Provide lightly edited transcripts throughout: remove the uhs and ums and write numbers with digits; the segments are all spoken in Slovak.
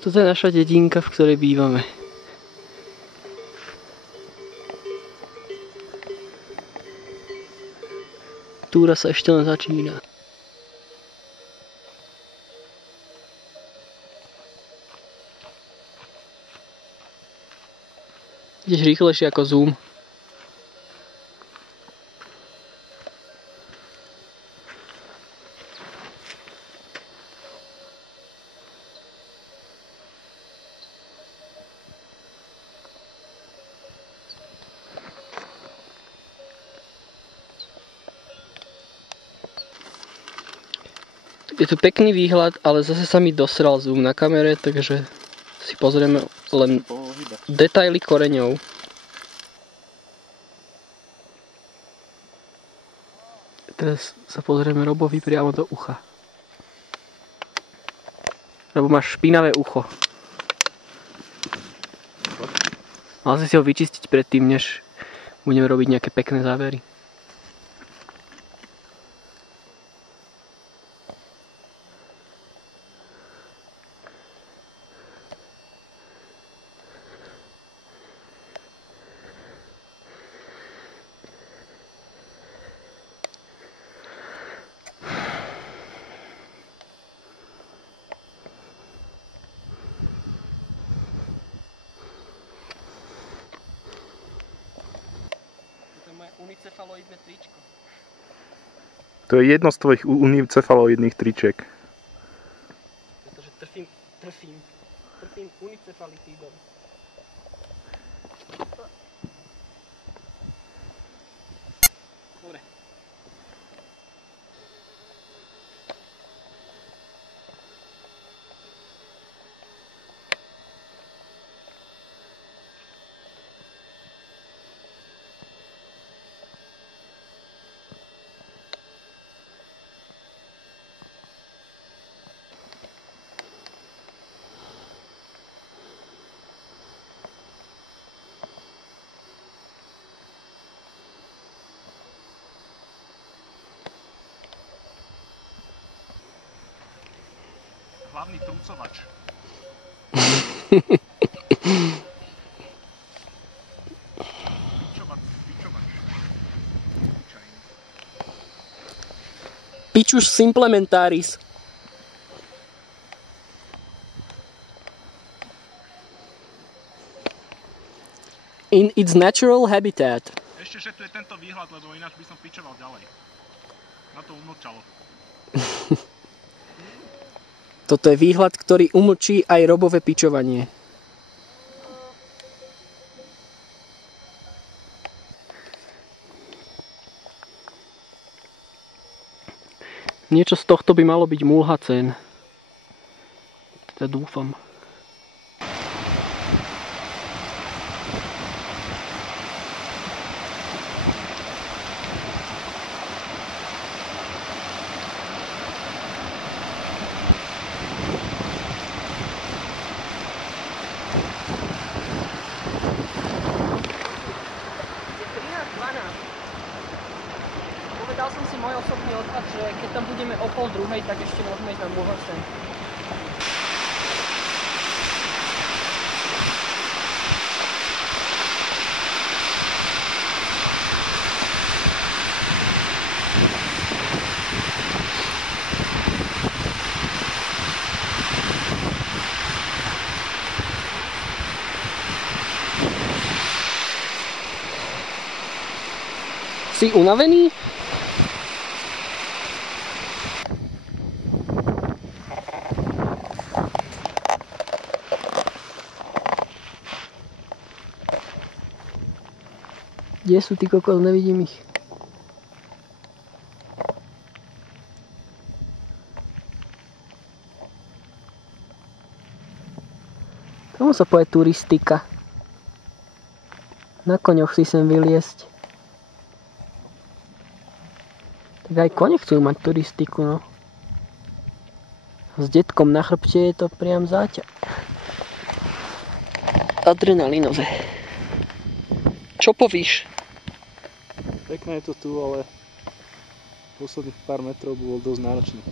Toto je naša dedinka, v ktorej bývame. Túra sa ešte len začína. Ideš rýchlejšie ako Zoom. Je tu pekný výhľad, ale zase sa mi dosral zoom na kamere, takže si pozrieme len detaily koreňov. Teraz sa pozrieme Robovi priamo do ucha. Robo, máš špinavé ucho. Mal si ho vyčistiť predtým, než budeme robiť nejaké pekné zábery. Unicefaloidné tričko. To je jedno z tvojich unicefaloidných tričiek. Pretože trfím unicefalitídom. Dobre. Hlavný trúcovač. Pichus simplementaris. In its natural habitat. Ešte, že tu je tento výhľad, lebo ináč by som pičoval ďalej. Na to umlčalo. Toto je výhľad, ktorý umlčí aj Robové pičovanie. Niečo z tohto by malo byť mulhacén. Teda dúfam. Povedal som si môj osobný odhad, že keď tam budeme o 1:30, tak ešte môžeme ísť na mulhacén. Si unavený? Kde sú tí kokos? Nevidím ich. Tomu sa povie turistika. Na koňoch si sem vyliesť. Tak aj kone chcú mať turistiku, no. S detkom na chrbte je to priam záťaž. Adrenalinové. Čo povíš? Pekné je to tu, ale posledných pár metrov bolo dosť náročné.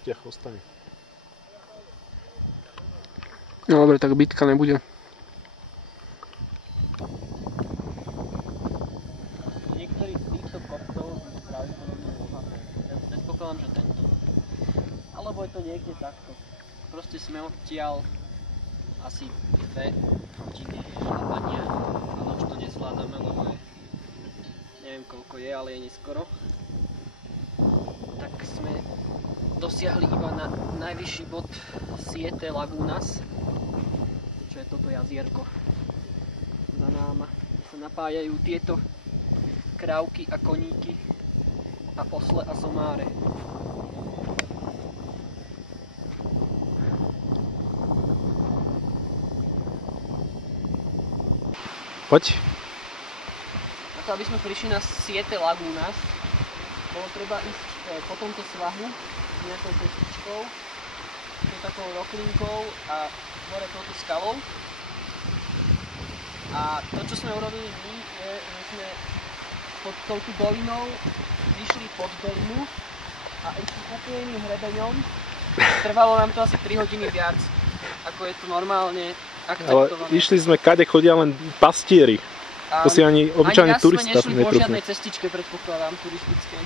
Otvorte, ostane. No dobre, tak bitka nebude. Niektorý z týchto kopcov pravdepodobne bohaté. Predpokladám, že tento. Alebo je to niekde takto. Proste sme odtiaľ asi 2 hodiny šlapania. Ale už to nezvládame, lebo je... Neviem koľko je, ale je neskoro. Tak sme dosiahli iba na najvyšší bod Siete Lagunas, čo je toto jazierko za náma, kde sa napájajú tieto krávky a koníky a osle a somáre. Poď. Na to, aby sme prišli na Siete Lagunas, bolo treba ísť po tomto svahu nejakou cestičkou, takou roklinkou a hore touto skalou. A to, čo sme urobili my, je, že sme pod touto dolinou vyšli pod dolinu a išli úplným hrebeňom. Trvalo nám to asi 3 hodiny viac, ako je to normálne akceptované. Ale išli sme kade chodia len pastieri. To si ani obyčajný turista netrúfne. Ani raz sme nešli po žiadnej cestičke, predpokladám, turistickej.